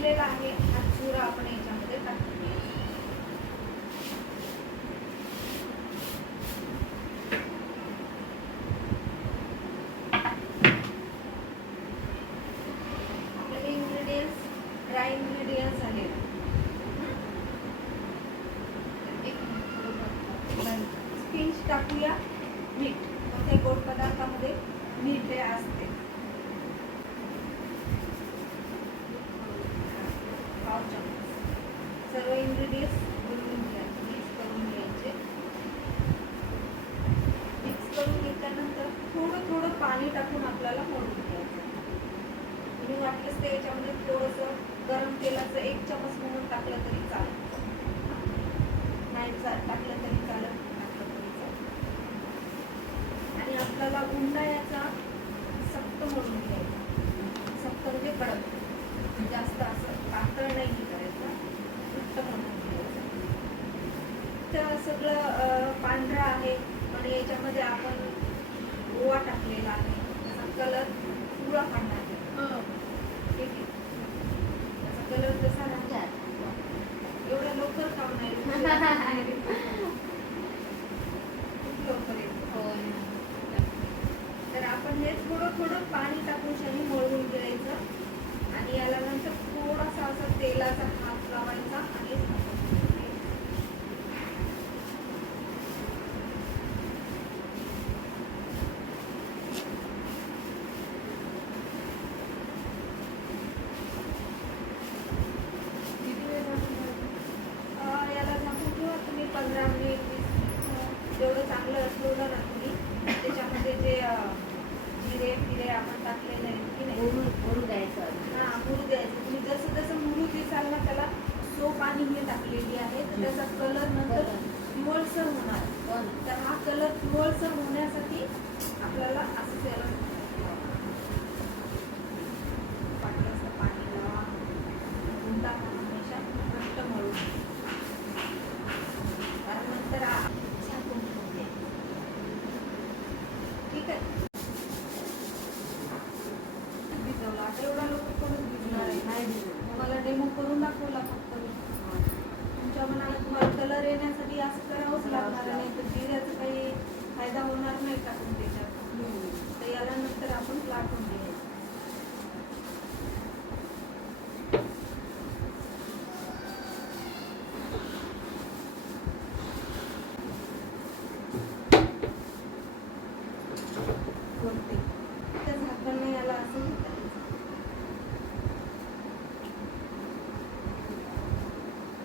केलेला आहे हा चुरा आपण याच्यामध्ये टाकून घ्यायचा. आपले इंग्रेडियंट्स ड्राय इंग्रेडियंट्स आहेत. पिंच टाकूया मीठ. कोणत्याही गोड पदार्थामध्ये मीठ हे असते. पाव चमच. सर्व इंग्रेडियंट्स मिक्स करून घ्यायचे. मिक्स करून घेतल्यानंतर थोडं थोडं पाणी टाकून आपल्याला मळून घ्यायचं. तुम्ही वाटलंच ते याच्यामध्ये थोडंसं गरम तेलाचं 1 चमच म्हणून टाकलं तरी चालेल. नाही टाकलं तरी चालेल, टाकलं तरी चालेल. आणि आपल्याला उंडाळ्याचा सक्त मळून घ्यायचा. सक्त म्हणजे कडक, जास्त असं पातळ नाही करायचं, घट्ट मळून घ्यायचं. तर सगळं पांढरा आहे पण याच्यामध्ये आपण ओवा टाकलेला आहे. त्याचा कलर पिवळा पांढरा आहे. ठीक आहे, त्याचा कलर जसा राहणार एवढ्या लवकर काम नाही. खूप लवकर येतो. तर आपण हे थोडं थोडं पाणी टाकून शाही मळून घ्यायचं. आणि याला नंतर थोडासा असा तेलाचा हात लावायचा आणि याला झाकून ठेवा तुम्ही 15 मिनिट. जेवढं चांगलं ठेवलं ना तुम्ही, त्याच्यामध्ये जे जिरे फिरे आपण टाकलेले आहेत की नाही, मुरू द्यायचं. हां, मुरू द्यायचं. तुम्ही जसं जसं मुरू दिसाल ना त्याला सोप आणि हे टाकलेली आहे तर त्याचा कलर नंतर पिवळसर होणार. तर हा कलर पिवळसर होण्यासाठी आपल्याला असं त्याला पाणी लावा. गुंडा हमेशा घट्ट मळून कारण नंतर झाकून ठेवून द्यायचं. ठीक आहे. भिजवला आता एवढा लोक कोणच भिजणार आहे? नाही भिजवलं. तुम्हाला डेमो करून दाखवला फक्त मी. तुमच्या मनाला तुम्हाला कलर येण्यासाठी असं करावंच लागणार आहे, नाही तर जिऱ्याचा काही फायदा होणार नाही टाकून त्याच्यात. तर याला नंतर आपण लाटून घ्यायचं. त्या झाकण याला असं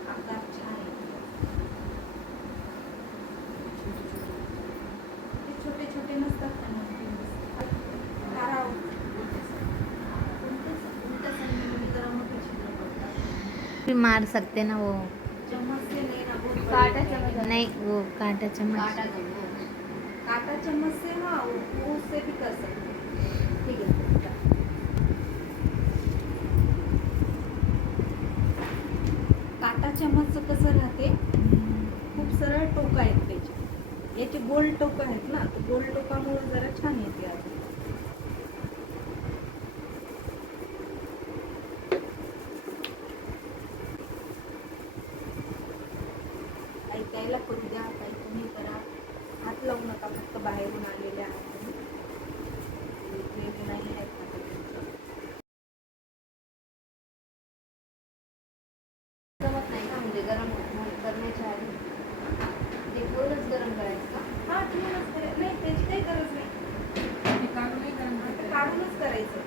आकार छान येतो. ते छोटे छोटे नसतात ना, मार सकते ना वो चम्मच से नहीं ना, बहुत कांटा चम्मच नहीं, वो कांटा चम्मच. कांटा चम्मच से हाँ वो उससे भी कर सकते हैं. ठीक है. कांटा चम्मचचं कसं राहते, खूप सरळ टोक आहेत त्याचे. याचे गोल टोक आहेत ना, तर गोल टोकामुळे जरा छान येते. अजून ऐकायला करू द्या, काही तुम्ही करा. हात लावू नका, फक्त बाहेरून आलेले आहात तुम्ही, नाही आहेत ना. जमत नाही का म्हणजे गरम करण्याच्या आधी ते पूर्णच गरम करायचं का? हा, ठेवूनच नाही, त्याची काही गरज नाही. काढूनच करायचं.